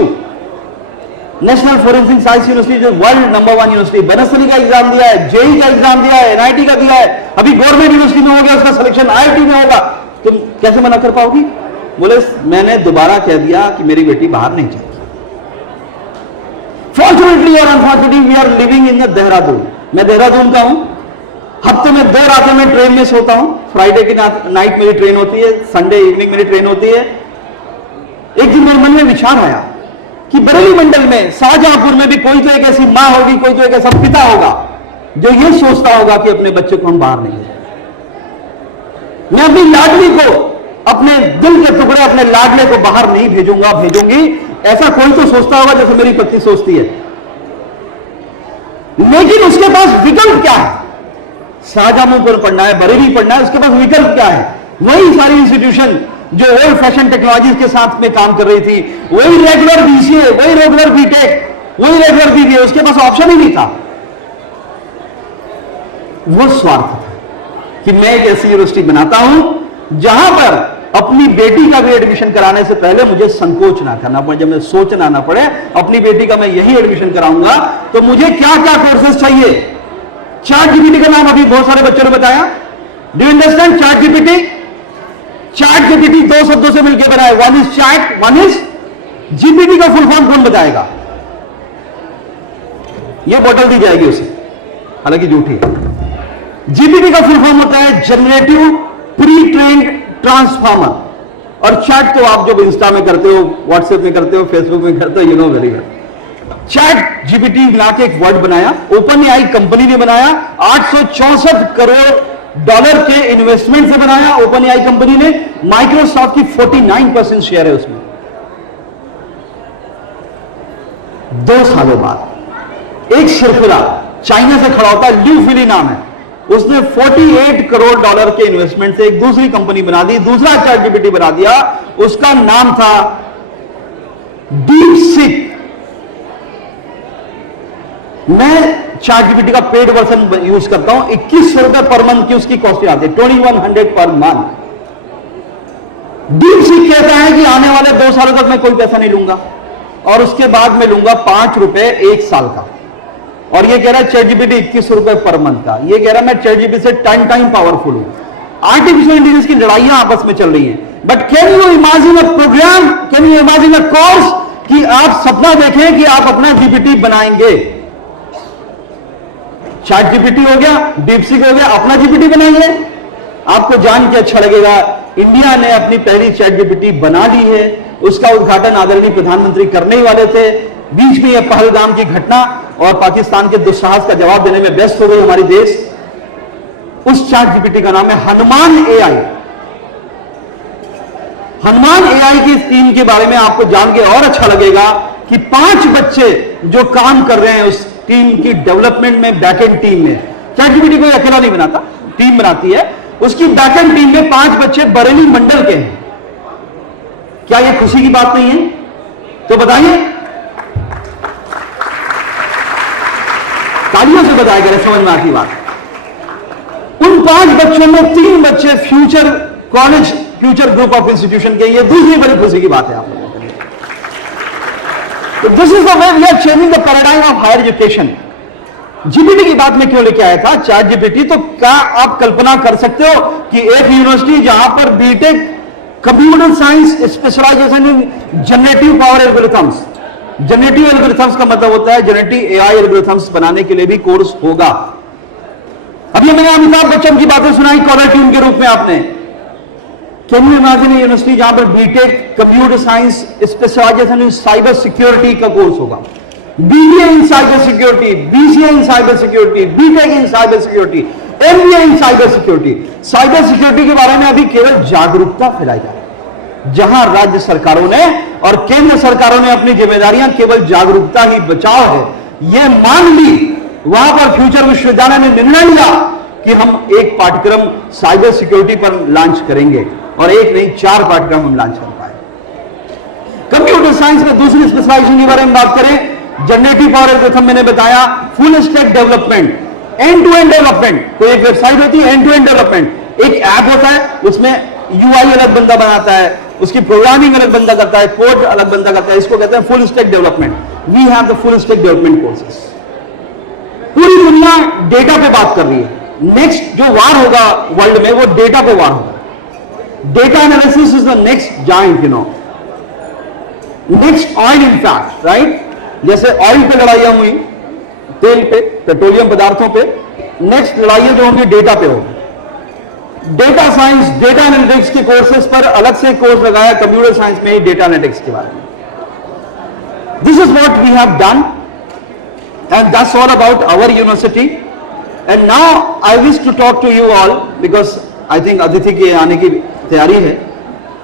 national forensic science university, जो वर्ल्ड नंबर 1 यूनिवर्सिटी, बनस्थली का एग्जाम दिया है, जेई का एग्जाम दिया है, एनआईटी का दिया है, अभी गवर्नमेंट यूनिवर्सिटी में हो गया, उसका सिलेक्शन आईआईटी में होगा। तुम कैसे मना कर पाओगी? बोले मैंने दोबारा कह दिया कि मेरी बेटी बाहर नहीं जाएगी। फॉर्चुनेटली और unfortunately we are living in the Dehradun. मैं देहरादून का हूं, हफ्ते में 2 रातें मैं ट्रेन में सोता हूं। फ्राइडे की नाइट मेरी ट्रेन होती है, संडे इवनिंग मेरी ट्रेन होती है। एक दिन मेरे मन में विचार आया कि बरेली मंडल में, शाहजहांपुर में भी कोई तो एक ऐसी मां होगी, कोई तो एक ऐसा पिता होगा जो ये सोचता होगा कि अपने बच्चे को हम बाहर नहीं जाए। मैं अपनी लाडली को, अपने दिल के टुकड़े, अपने लाडले को बाहर नहीं भेजूंगी ऐसा कोई तो सोचता होगा जैसे मेरी पत्नी सोचती है, लेकिन उसके पास विकल्प क्या है? शाहजहांपुर पढ़ना है, बरेली पढ़ना है, उसके पास विकल्प क्या है? वही सारी इंस्टीट्यूशन जो ओल्ड फैशन टेक्नोलॉजी के साथ में काम कर रही थी, वही रेगुलर बीसीए, वही रेगुलर बीटेक, वही रेगुलर बीबीए, उसके पास ऑप्शन ही नहीं था। वो स्वार्थ था कि मैं एक ऐसी यूनिवर्सिटी बनाता हूं जहां पर अपनी बेटी का भी एडमिशन कराने से पहले मुझे संकोच ना करना पड़े, जब मैं सोचना ना पड़े अपनी बेटी का मैं यही एडमिशन कराऊंगा तो मुझे क्या क्या कोर्सेज चाहिए। चैट जीपीटी का नाम अभी बहुत सारे बच्चों ने बताया। Do you understand chat GPT? Chat GPT दो शब्दों से मिलकर बनाया, one is chat, one is GPT. का फुल फॉर्म कौन बताएगा? यह बोतल दी जाएगी उसे, हालांकि झूठी है। जीपीटी का फुल फॉर्म होता है जनरेटिव प्री ट्रेन्ड ट्रांसफॉर्मर। और चैट तो आप जब इंस्टा में करते हो, व्हाट्सएप में करते हो, फेसबुक में करते हो, you know very well. Chat GPT मिला के एक वर्ड बनाया, ओपन एआई कंपनी ने बनाया, 864 करोड़ डॉलर के इन्वेस्टमेंट से बनाया ओपन एआई कंपनी ने। माइक्रोसॉफ्ट की 49% शेयर है उसमें। 2 सालों बाद एक सिरफिरा चाइना से खड़ा होता है, ल्यू फिली नाम है, उसने 48 करोड़ डॉलर के इन्वेस्टमेंट से एक दूसरी कंपनी बना दी, दूसरा चैट जीपीटी बना दिया। उसका नाम था डीप सीक। मैं चैट जीपीटी का पेड वर्जन यूज करता हूं, 2100 रुपए पर मंथ की उसकी कॉस्ट आती है, 2100 पर मंथ। डीप सीक कहता है कि आने वाले 2 सालों तक मैं कोई पैसा नहीं लूंगा और उसके बाद मैं लूंगा 5 रुपए 1 साल का। और ये कह रहा है चैट जीपीटी 2100 रुपए पर मंथ का। ये कह रहा है मैं चैट जीपीटी से 10 टाइम पावरफुल हूं। आर्टिफिशियल इंटेलिजेंस की लड़ाइयां आपस में चल रही हैं, but can you imagine a program, can you imagine a course कि आप सपना देखें कि आप अपना जीपीटी बनाएंगे। चैट जीपीटी हो गया, डीपसीक हो गया, अपना जीपीटी बनाइए। आपको जान के अच्छा लगेगा, इंडिया ने अपनी पहली चैट जीपीटी बना ली है। उसका उद्घाटन आदरणीय प्रधानमंत्री करने ही वाले थे। बीच में यह पहलगाम की घटना और पाकिस्तान के दुस्साहस का जवाब देने में व्यस्त हो गई हमारी देश। उस चैट जीपीटी का नाम है हनुमान एआई। हनुमान एआई की टीम के बारे में आपको जान के और अच्छा लगेगा कि 5 बच्चे जो काम कर रहे हैं उस टीम की डेवलपमेंट में, बैकएंड टीम में। चैट जीपीटी कोई अकेला नहीं बनाता, टीम बनाती है। उसकी बैकएंड टीम में 5 बच्चे बरेली मंडल के हैं। क्या यह खुशी की बात नहीं है? तो बताइए, तालियों से बताया गया, समझ में आती बात। उन 5 बच्चों में 3 बच्चे future college, future group of institution के। ये दूसरी बड़ी खुशी की बात है आप लोगों के लिए। तो this is the way we are changing the paradigm of higher education. GPT की बात में क्यों लेके आया था चैट जीपीटी? तो क्या आप कल्पना कर सकते हो कि एक यूनिवर्सिटी जहां पर B Tech computer science specialisation in generative power algorithms, generative algorithms का मतलब होता है जनरेटिव एआई एल्गोरिथम्स बनाने के लिए भी कोर्स होगा। अभी मैंने अमिताभ बच्चन की बातें सुनाई कॉलर ट्यून के रूप में आपने। कैन यू इमेजिन यूनिवर्सिटी जहां पर B Tech computer science specialisation in cyber security का कोर्स होगा, BBA in cyber security, BCA in cyber security, B Tech in cyber security, MBA in cyber security. Cyber security के बारे में अभी केवल जागरूकता फैलाई जा रही है। जहां राज्य सरकारों ने और केंद्र सरकारों ने अपनी जिम्मेदारियां केवल जागरूकता ही बचाव है यह मान ली, वहां पर फ्यूचर विश्वविद्यालय ने निर्णय लिया कि हम एक पाठ्यक्रम साइबर सिक्योरिटी पर लॉन्च करेंगे, और एक नहीं 4 पाठ्यक्रम हम लॉन्च कर पाए। कंप्यूटर साइंस में दूसरी स्पेशलाइजेशन के बारे में बात करें, जनरेटिव पावर एल्गोरिथम मैंने बताया, full stack development, end to end development. तो एक वेबसाइट होती है एंड टू एंड डेवलपमेंट, एक ऐप होता है उसमें यूआई अलग बंदा बनाता है, उसकी प्रोग्रामिंग अलग बंदा करता है, कोड अलग बंदा करता है, इसको कहते हैं full stack development. We have the full stack development courses. पूरी दुनिया डेटा पे बात कर रही है। नेक्स्ट जो वार होगा वर्ल्ड में वो डेटा पे वार होगा। Data analysis is the next giant, you know, next oil in fact, right? जैसे ऑयल पे लड़ाइयां हुई, तेल पे, पेट्रोलियम पदार्थों पे, नेक्स्ट लड़ाइयां जो होंगी डेटा पे होगी। डेटा साइंस, डेटा एनालिटिक्स के कोर्सेज पर अलग से कोर्स लगाया कंप्यूटर साइंस में ही डेटा एनालिटिक्स के बारे में। This is what we have done and that's all about our university. And now I wish to talk to you all because I think अतिथि के आने की तैयारी है,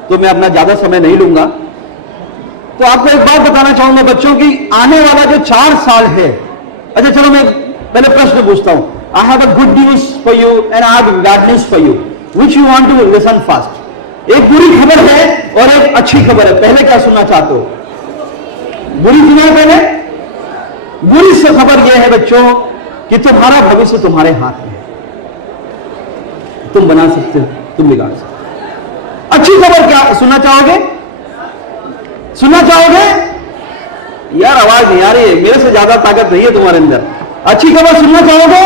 तो मैं अपना ज्यादा समय नहीं लूंगा। तो आपको एक बात बताना चाहूंगा बच्चों की, आने वाला जो 4 साल है, अच्छा चलो मैं पहले प्रश्न पूछता हूं, I have a good news for you and I have bad news for you, which you want to listen first. एक बुरी खबर है और एक अच्छी खबर है, पहले क्या सुनना चाहते हो? बुरी सुना है पहले? बुरी से खबर यह है बच्चों कि तुम्हारा भविष्य तुम्हारे हाथ में है, तुम बना सकते हो, तुम बिगाड़ सकते हो। अच्छी खबर क्या सुनना चाहोगे? सुनना चाहोगे? यार आवाज नहीं आ रही है, मेरे से ज्यादा ताकत नहीं है तुम्हारे अंदर। अच्छी खबर सुनना चाहोगे?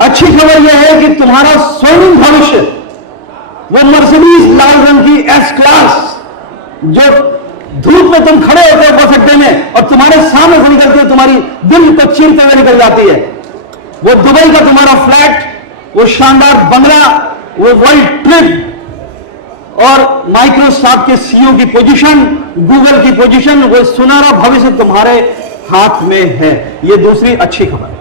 अच्छी खबर यह है कि तुम्हारा स्वर्णिम भविष्य, वो मर्सिडीज लाल रंग की एस क्लास जो धूप में तुम खड़े होते हो बस अड्डे में और तुम्हारे सामने से निकलती है, तुम्हारी दिल को चीरते हुए निकल जाती है, वो दुबई का तुम्हारा फ्लैट, वो शानदार बंगला, वो वर्ल्ड ट्रिप और माइक्रोसॉफ्ट के सीईओ की पोजीशन, गूगल की पोजीशन, वो सुनहरा भविष्य तुम्हारे हाथ में है। ये दूसरी अच्छी खबर है।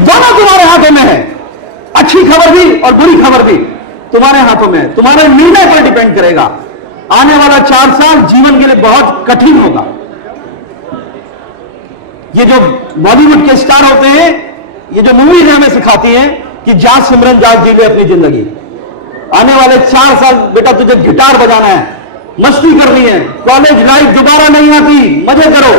दोनों तुम्हारे हाथों में है, अच्छी खबर भी और बुरी खबर भी तुम्हारे हाथों में है। तुम्हारे निर्णय पर डिपेंड करेगा। आने वाला 4 साल जीवन के लिए बहुत कठिन होगा। ये जो बॉलीवुड के स्टार होते हैं, ये जो मूवीज हमें सिखाती हैं कि जा सिमरन जा जी ले अपनी जिंदगी, आने वाले 4 साल बेटा तुझे गिटार बजाना है, मस्ती करनी है, कॉलेज लाइफ दोबारा नहीं आती, मजे करो।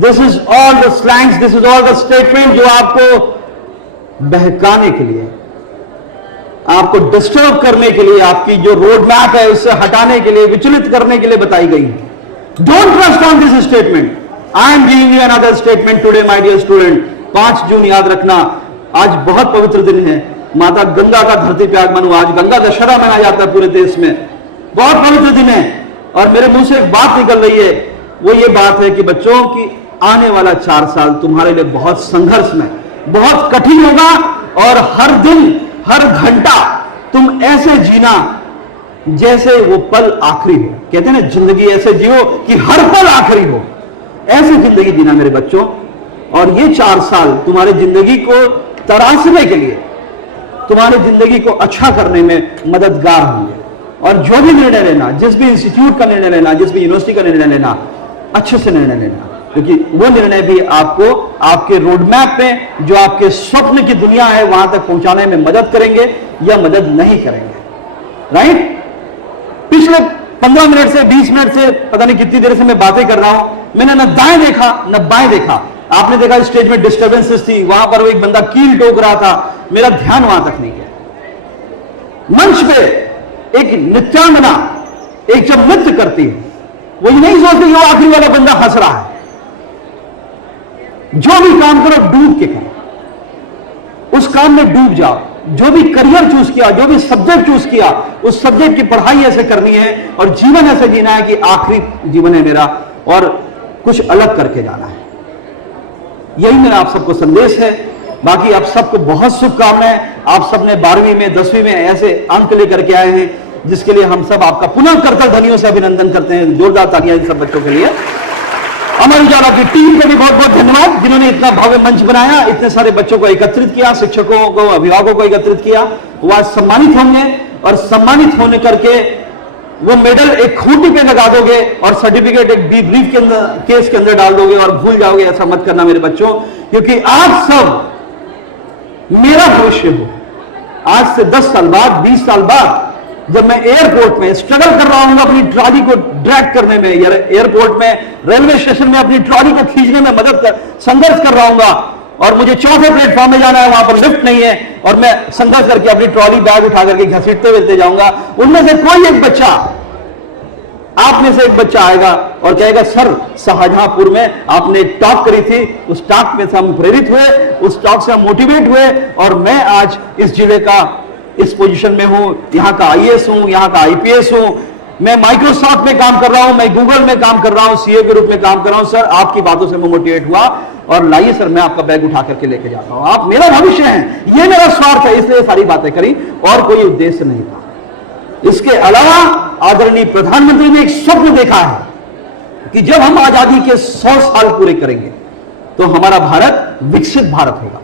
This is all the slangs, this is all the statement जो आपको बहकाने के लिए, आपको डिस्टर्ब करने के लिए, आपकी जो रोड मैप है उससे हटाने के लिए, विचलित करने के लिए बताई गई है। Don't trust on this statement. I am giving you another statement today my dear student. 5 June याद रखना, आज बहुत पवित्र दिन है, माता गंगा का धरती पे आगमन हुआ। आज गंगा दशहरा मनाया जाता है पूरे देश में, बहुत पवित्र दिन है। और मेरे मुंह से एक बात निकल रही है, वो ये बात है कि बच्चों की आने वाला 4 साल तुम्हारे लिए बहुत संघर्ष में, बहुत कठिन होगा और हर दिन हर घंटा तुम ऐसे जीना जैसे वो पल आखिरी हो। कहते हैं ना, जिंदगी ऐसे जियो कि हर पल आखिरी हो, ऐसी जिंदगी जीना मेरे बच्चों। और ये 4 साल तुम्हारी जिंदगी को तराशने के लिए, तुम्हारी जिंदगी को अच्छा करने में मददगार होंगे। और जो भी निर्णय लेना, जिस भी इंस्टीट्यूट का निर्णय लेना, जिस भी यूनिवर्सिटी का निर्णय लेना, अच्छे से निर्णय लेना, क्योंकि वो निर्णय भी आपको आपके रोडमैप में जो आपके स्वप्न की दुनिया है वहां तक पहुंचाने में मदद करेंगे या मदद नहीं करेंगे। राइट? पिछले 15 मिनट से 20 मिनट से पता नहीं कितनी देर से मैं बातें कर रहा हूं, मैंने न दाएं देखा न बाएं देखा। आपने देखा स्टेज में डिस्टर्बेंसेस थी, वहां पर वो एक बंदा कील ठोक रहा था, मेरा ध्यान वहां तक नहीं गया। मंच पे एक नृत्यांगना एक जब नृत्य करती है, वो ये नहीं सोचती वो आखिरी वाला बंदा हंस रहा है। जो भी काम करो डूब के करो, उस काम में डूब जाओ। जो भी करियर चूज किया, जो भी सब्जेक्ट चूज किया, उस सब्जेक्ट की पढ़ाई ऐसे करनी है और जीवन ऐसे जीना है कि आखिरी जीवन है मेरा और कुछ अलग करके जाना है। यही मेरा आप सबको संदेश है। बाकी आप सबको बहुत शुभकामनाएं। आप सबने 12वीं में 10वीं में ऐसे अंक लेकर के आए हैं, जिसके लिए हम सब आपका पुनः करतल ध्वनियों से अभिनंदन करते हैं। जोरदार तालियां इन सब बच्चों के लिए। अमर उजाला की टीम को भी बहुत बहुत धन्यवाद, जिन्होंने इतना भव्य मंच बनाया, इतने सारे बच्चों को एकत्रित किया, शिक्षकों को, अभिभावकों को एकत्रित किया। वो आज सम्मानित होंगे और सम्मानित होने करके वो मेडल एक खूंटी पे लगा दोगे और सर्टिफिकेट एक ब्रीफ के अंदर, केस के अंदर डाल दोगे और भूल जाओगे। ऐसा मत करना मेरे बच्चों, क्योंकि आप सब मेरा भविष्य हो। आज से 10 साल बाद, 20 साल बाद जब मैं एयरपोर्ट में स्ट्रगल कर रहा हूं अपनी ट्रॉली को ड्रैग करने में, या एयरपोर्ट में, रेलवे स्टेशन में अपनी ट्रॉली को खींचने में संघर्ष कर रहा हूंगा और मुझे 4थे प्लेटफॉर्म में जाना है, वहां पर लिफ्ट नहीं है और मैं संघर्ष करके अपनी ट्रॉली बैग उठा करके घसीटते हुए जाऊंगा। उनमें से कोई एक बच्चा, आप में से एक बच्चा आएगा और कहेगा, सर शाहजहांपुर में आपने टॉक करी थी, उस टॉक में से हम प्रेरित हुए, उस टॉक से हम मोटिवेट हुए और मैं आज इस जिले का इस पोजीशन में हूं, यहां का आईएएस हूं, यहां का आईपीएस हूं, मैं माइक्रोसॉफ्ट में काम कर रहा हूं, मैं गूगल में काम कर रहा हूं, सीए के रूप में काम कर रहा हूं। सर आपकी बातों से मैं मोटिवेट हुआ और लाइए सर मैं आपका बैग उठा करके लेके जाता हूं, आप मेरा भविष्य हैं, ये मेरा स्वार्थ है, इसलिए सारी बातें करी और कोई उद्देश्य नहीं था। इसके अलावा आदरणीय प्रधानमंत्री ने एक स्वप्न देखा है कि जब हम आजादी के 100 साल पूरे करेंगे तो हमारा भारत विकसित भारत होगा।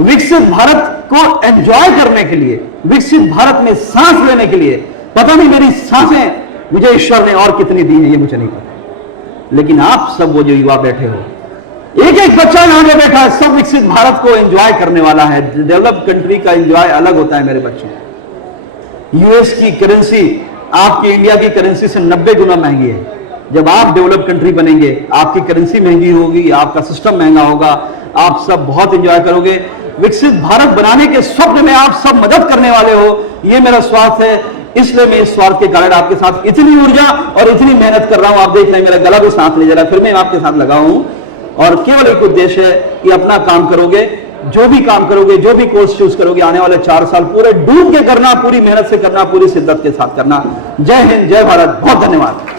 विकसित भारत को एंजॉय करने के लिए विकसित भारत में सांस लेने के लिए, पता नहीं मेरी सांसें मुझे ईश्वर ने और कितनी दी है ये मुझे नहीं पता, लेकिन आप सब वो जो युवा बैठे हो, एक एक बच्चा यहां पे बैठा है, सब विकसित भारत को एंजॉय करने वाला है। डेवलप्ड कंट्री का एंजॉय अलग होता है मेरे बच्चों। यूएस की करेंसी आपकी इंडिया की करेंसी से 90 गुना महंगी है। जब आप डेवलप्ड कंट्री बनेंगे, आपकी करेंसी महंगी होगी, आपका सिस्टम महंगा होगा, आप सब बहुत एंजॉय करोगे। विकसित भारत बनाने के स्वप्न में आप सब मदद करने वाले हो, ये मेरा स्वार्थ है। इसलिए मैं इस स्वार्थ के कारण आपके साथ इतनी ऊर्जा और इतनी मेहनत कर रहा हूं। आप देख रहे हैं मेरा गला भी साथ ले जा रहा है, फिर मैं आपके साथ लगा हूं और केवल एक उद्देश्य है कि अपना काम करोगे, जो भी काम करोगे, जो भी कोर्स चूज करोगे, आने वाले 4 साल पूरे डूब के करना, पूरी मेहनत से करना, पूरी शिद्दत के साथ करना। जय हिंद, जय भारत, बहुत धन्यवाद।